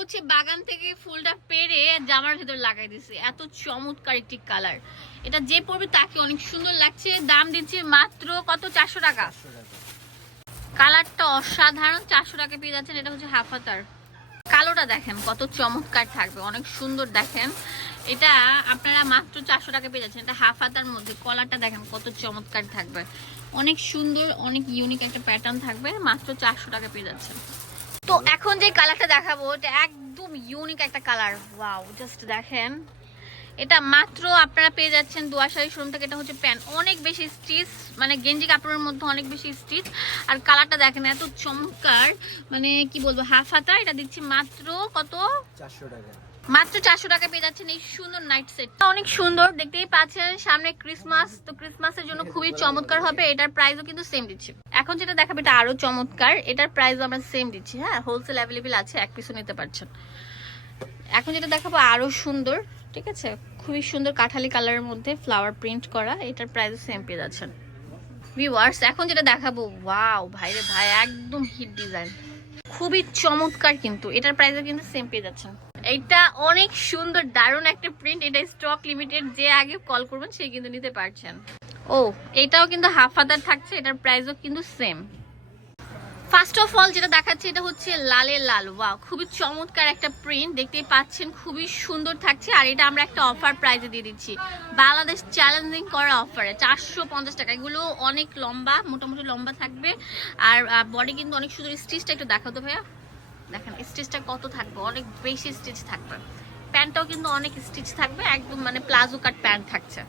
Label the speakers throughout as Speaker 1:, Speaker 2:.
Speaker 1: হচ্ছে বাগান থেকে ফুলটা পেরে জামার ভেতর লাগাই দিছি এত চমৎকার একটি কালার। এটা যে পড়বে তাকে অনেক সুন্দর লাগছে। দাম দিচ্ছে মাত্র কত? চারশো টাকা। কালারটা অসাধারণ। চারশো টাকা পেয়ে যাচ্ছেন। এটা হচ্ছে হাফাতার কালোটা দেখেন, কত চমৎকার থাকবে। অনেক সুন্দর দেখেন। এটা আপনারা মাত্র চারশো টাকা পেয়ে যাচ্ছেন। এটা হাফ হাতার মধ্যে। কলারটা দেখেন, কত চমৎকার থাকবে। অনেক সুন্দর, অনেক ইউনিক একটা প্যাটার্ন থাকবে। মাত্র চারশো টাকা পেয়ে যাচ্ছেন। তো এখন যে কালারটা দেখাবো একদম ইউনিক একটা কালার ওয়াও জাস্ট দেখেন। এটা মাত্র আপনারা পেয়ে যাচ্ছেন দুয়াশারি শোরুম থেকে। এটা হচ্ছে প্যান্ট। অনেক বেশি স্টিচ মানে গেঞ্জি কাপড়ের মধ্যে অনেক বেশি স্টিচ আর কালারটা দেখেন এত চমৎকার মানে কি বলব হাফ হাতা। এটা দিচ্ছি মাত্র কত?
Speaker 2: চারশো টাকা।
Speaker 1: মাত্র চারশো টাকা পেয়ে যাচ্ছেন এই সুন্দর নাইট সেট অনেক সুন্দর দেখতেই পাচ্ছেন সামনে ক্রিসমাস তো ক্রিসমাসের জন্য খুবই চমৎকার হবে। এটার প্রাইসও কিন্তু সেম দিচ্ছি। এখন যেটা দেখাবে এটা আরও চমৎকার। এটার প্রাইসও আমরা সেম দিচ্ছি হ্যাঁ? হোলসেল অ্যাভেলেবেল আছে এক পিসও নিতে পারছেন। এখন যেটা দেখাবো আরও সুন্দর। ঠিক আছে? খুবই সুন্দর কাঠালি কালারের মধ্যে ফ্লাওয়ার প্রিন্ট করা, এটার প্রাইসও সেম পেয়ে যাচ্ছেন। ভিউয়ার্স এখন যেটা দেখাবো ওয়াও ভাই রে ভাই, একদম হিট ডিজাইন খুবই চমৎকার কিন্তু, এটার প্রাইসও কিন্তু সেম পেয়ে যাচ্ছেন। এটা অনেক সুন্দর, দারুণ একটা প্রিন্ট এটা স্টক লিমিটেড যে আগে কল করবেন, সে কিন্তু নিতে পারছেন। ও, এটাও কিন্তু হাফ হাতার থাকছে, এটার প্রাইসও কিন্তু সেম ফার্স্ট অফ অল যেটা দেখাচ্ছে, এটা হচ্ছে লালের লাল। ওয়াও খুবই চমৎকার একটা প্রিন্ট দেখতেই পাচ্ছেন, খুবই সুন্দর থাকছে। আর এটা আমরা একটা অফার প্রাইজে দিয়ে দিচ্ছি। বাংলাদেশ চ্যালেঞ্জিং করা অফারে চারশো পঞ্চাশ টাকা। এগুলো অনেক লম্বা, মোটামুটি লম্বা থাকবে। আর বডি কিন্তু অনেক সুন্দর। স্টিচটা একটু দেখাতো ভাইয়া। দেখেন স্টিচটা কত থাকবে? অনেক বেশি স্টিচ থাকবে। প্যান্টটাও কিন্তু অনেক স্টিচ থাকবে। একদম মানে প্লাজো কাট প্যান্ট থাকছে।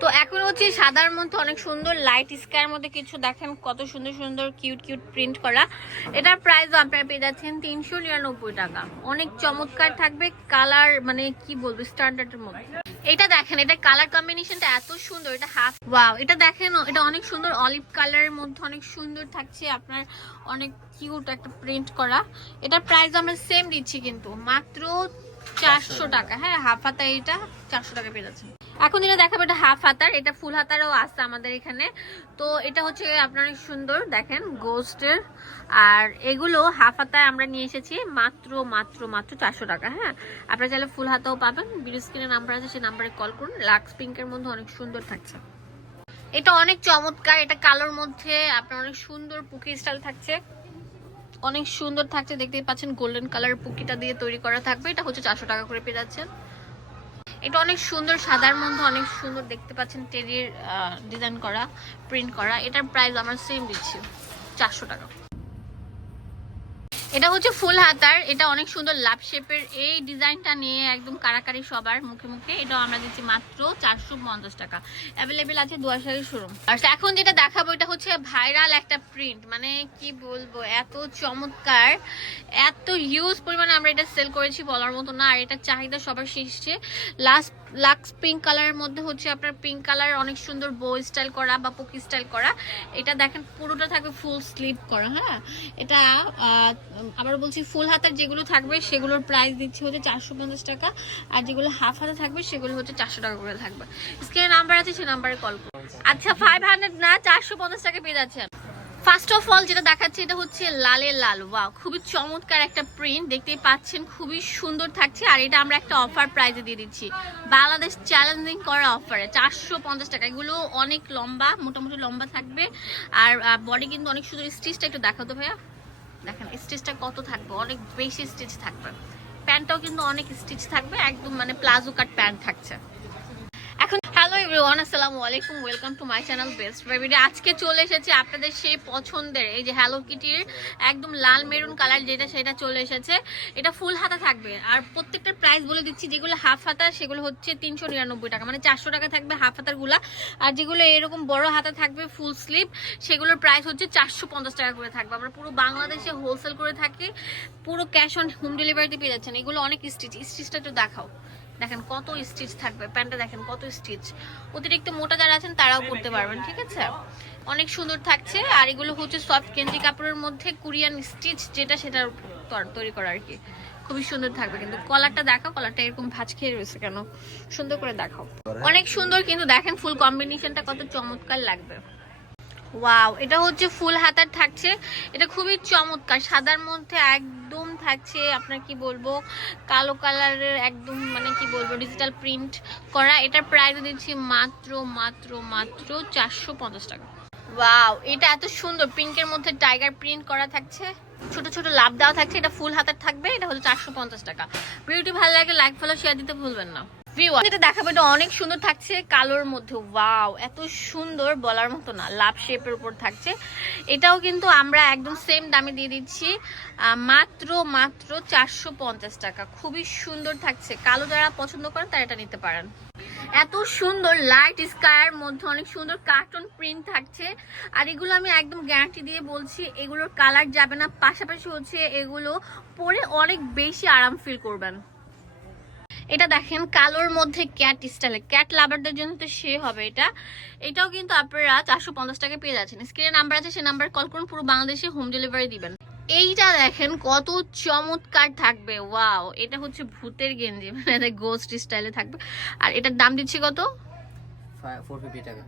Speaker 1: তো এখন হচ্ছে সাদার মধ্যে অনেক সুন্দর লাইট স্কাইয়ের মধ্যে কিছু দেখেন কত সুন্দর সুন্দর কিউট কিউট প্রিন্ট করা। এটার প্রাইসও আপনারা পেয়ে যাচ্ছেন তিনশো নিরানব্বই টাকা। অনেক চমৎকার থাকবে কালার মানে কি বলব স্ট্যান্ডার্ডের মধ্যে। এটা দেখেন এটা কালার কম্বিনেশনটা এত সুন্দর এটা হাফ ওয়াও এটা দেখেন এটা অনেক সুন্দর অলিভ কালারের মধ্যে অনেক সুন্দর থাকছে আপনার অনেক কিউট একটা প্রিন্ট করা। এটার প্রাইস আমরা সেম দিচ্ছি কিন্তু মাত্র চারশো টাকা। হ্যাঁ হাফ হাতা এটা চারশো টাকা পেয়ে যাচ্ছে এখন যেটা দেখাবো, এটা হাফ হাতার, এটা ফুল হাতারও আছে আমাদের এখানে। তো এটা হচ্ছে আপনার সুন্দর, দেখেন, গোস্টের। আর এগুলো হাফ হাতায় আমরা নিয়ে এসেছি, মাত্র মাত্র মাত্র চারশো টাকা হ্যাঁ? আপনারা চাইলে ফুল হাতাও পাবেন। ভিডিও স্ক্রিনে নাম্বার আছে, সেই নাম্বারে কল করুন। লাক্স পিঙ্কের মধ্যে অনেক সুন্দর থাকছে। এটা অনেক চমৎকার, এটা কালোর মধ্যে আপনার অনেক সুন্দর পুকি স্টাইল থাকছে। অনেক সুন্দর থাকছে, দেখতেই পাচ্ছেন গোল্ডেন কালার পুকিটা দিয়ে তৈরি করা থাকবে। এটা হচ্ছে চারশো টাকা করে পেয়ে যাচ্ছেন। এটা অনেক সুন্দর, সাদার মধ্যে অনেক সুন্দর দেখতে পাচ্ছেন টেরির ডিজাইন করা প্রিন্ট করা। এটার প্রাইস আমরা সেম দিচ্ছি, চারশো টাকা। এটা হচ্ছে ফুল হাতার, এটা অনেক সুন্দর লাভ শেপের। এই ডিজাইনটা নিয়ে একদম কারাকারি সবার মুখে মুখে এটা আমরা দিচ্ছি মাত্র চারশো পঞ্চাশ টাকা। অ্যাভেলেবেল আছে দুয়াশারি শোরুম আর এখন যেটা দেখাবো, এটা হচ্ছে ভাইরাল একটা প্রিন্ট মানে কি বলব, এত চমৎকার, এত হিউজ পরিমাণে আমরা এটা সেল করেছি বলার মতো না, আর এটা চাহিদা সবার শীর্ষে। লাস্ট লাক্স পিঙ্ক কালারের মধ্যে হচ্ছে আপনার পিঙ্ক কালার অনেক সুন্দর বো স্টাইল করা বা পুকি স্টাইল করা। এটা দেখেন পুরোটা থাকবে ফুল স্লিভ করা হ্যাঁ? এটা আবার বলছি ফুল হাতার যেগুলো থাকবে সেগুলোর প্রাইস দিচ্ছি হচ্ছে চারশো পঞ্চাশ টাকা। আর যেগুলো হাফ হাতা থাকবে সেগুলো হচ্ছে চারশো টাকা করে থাকবে। স্ক্রিনে নাম্বার আছে সেই নাম্বারে কল করুন। আচ্ছা ফাইভ হান্ড্রেড না, চারশো পঞ্চাশ টাকা পেয়ে যাচ্ছেন। ফার্স্ট অফ অল যেটা দেখাচ্ছে, এটা হচ্ছে লালের লাল। ওয়াও খুবই চমৎকার একটা প্রিন্ট দেখতেই পাচ্ছেন, খুবই সুন্দর থাকছে। আর এটা আমরা একটা অফার প্রাইজে দিয়ে দিচ্ছি। বাংলাদেশ চ্যালেঞ্জিং করা অফারে চারশো পঞ্চাশ টাকা। এগুলো অনেক লম্বা, মোটামুটি লম্বা থাকবে। আর বডি কিন্তু অনেক সুন্দর। স্টিচটা একটু দেখাতো ভাইয়া। দেখেন স্টিচটা কত থাকবে? অনেক বেশি স্টিচ থাকবে। প্যান্টটাও কিন্তু অনেক স্টিচ থাকবে। একদম মানে প্লাজো কাট প্যান্ট থাকছে। হ্যালো এভরিওয়ান আসসালামু আলাইকুম welcome to my channel best বেবিডি আজকে চলে এসেছে আপনাদের সেই পছন্দের, এই যে হ্যালো কিটির একদম লাল মেরুন কালার যেটা সেটা চলে এসেছে। এটা ফুল হাতা থাকবে। আর প্রত্যেকটা প্রাইস বলে দিচ্ছি, যেগুলো হাফ হাতা, সেগুলো হচ্ছে তিনশো নিরানব্বই টাকা। মানে চারশো টাকা থাকবে হাফ হাতারগুলা। আর যেগুলো এরকম বড় হাতা থাকবে ফুল স্লিপ সেগুলোর প্রাইস হচ্ছে চারশো পঞ্চাশ টাকা করে থাকবে। আমরা পুরো বাংলাদেশে হোলসেল করে থাকি। পুরো ক্যাশ অন হোম ডেলিভারিতে পেয়ে যাচ্ছেন। এগুলো অনেক স্টিচ স্টিচটা একটু দেখাও। দেখেন কত স্টিচ থাকবে প্যান্টটা দেখেন কত স্টিচ অতিরিক্ত মোটা যারা আছেন তারাও পড়তে পারবেন, ঠিক আছে? অনেক সুন্দর থাকছে, আর এগুলো হচ্ছে সফট গেঞ্জি কাপড়ের মধ্যে কোরিয়ান স্টিচ যেটা সেটার তর- তৈরি করা আর কি। খুবই সুন্দর থাকবে, কিন্তু কলারটা দেখাও কলারটা এরকম ভাঁজ খেয়ে রয়েছে কেন? সুন্দর করে দেখাও। অনেক সুন্দর, কিন্তু দেখেন ফুল কম্বিনেশনটা কত চমৎকার লাগবে। ওয়াও এটা হচ্ছে ফুল হাতার থাকছে। এটা খুবই চমৎকার। সাদার মধ্যে একদম থাকছে, আপনার কি বলব, কালো কালারের একদম মানে কি বলব ডিজিটাল প্রিন্ট করা। এটার প্রাইস দিচ্ছি মাত্র মাত্র মাত্র চারশো পঞ্চাশ টাকা। ওয়াও এটা এত সুন্দর। পিঙ্কের মধ্যে টাইগার প্রিন্ট করা থাকছে। ছোট ছোট লাভ দেওয়া থাকছে। এটা ফুল হাতার থাকবে। এটা হচ্ছে চারশো পঞ্চাশ টাকা। ভিডিওটি ভালো লাগে লাইক ফলো শেয়ার দিতে ভুলবেন না। কালোর মধ্যে। ওয়াও এত সুন্দর বলার মতো না উপর থাকছে। এটাও কিন্তু আমরা একদম সেম দামে দিয়ে দিচ্ছি মাত্র মাত্র চারশো পঞ্চাশ টাকা। খুবই সুন্দর থাকছে। কালো যারা পছন্দ করেন, তারা এটা নিতে পারেন। এত সুন্দর লাইট স্কায়ার মধ্যে অনেক সুন্দর কার্টুন প্রিন্ট থাকছে। আর এগুলো আমি একদম গ্যারান্টি দিয়ে বলছি, এগুলোর কালার যাবে না। পাশাপাশি হচ্ছে এগুলো পরে অনেক বেশি আরাম ফিল করবেন। এটা দেখেন, কালোর মধ্যে ক্যাট স্টাইলে ক্যাট লাভারদের জন্য তো সে হবে এটা। এটাও কিন্তু আপনারা চারশো পঞ্চাশ টাকা পেয়ে যাচ্ছেন। স্ক্রিনে নাম্বার আছে সে নাম্বার কল করুন, পুরো বাংলাদেশে হোম ডেলিভারি দিবেন। এইটা দেখেন, কত চমৎকার থাকবে। ওয়াও এটা হচ্ছে ভূতের গেঞ্জি মানে গোস্ট স্টাইলে থাকবে। আর এটার দাম দিচ্ছি কত?
Speaker 2: ফোর ফিফটি টাকা।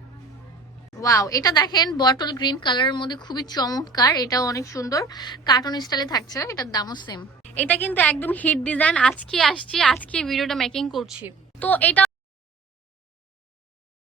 Speaker 1: ওয়াও এটা দেখেন বটল গ্রিন কালারের মধ্যে খুবই চমৎকার এটা অনেক সুন্দর। কার্টুন স্টাইলে থাকছে, এটার দামও সেম এটা কিন্তু একদম হিট ডিজাইন আজকে আসছি, আজকে ভিডিওটা মেকিং করছি। তো এটা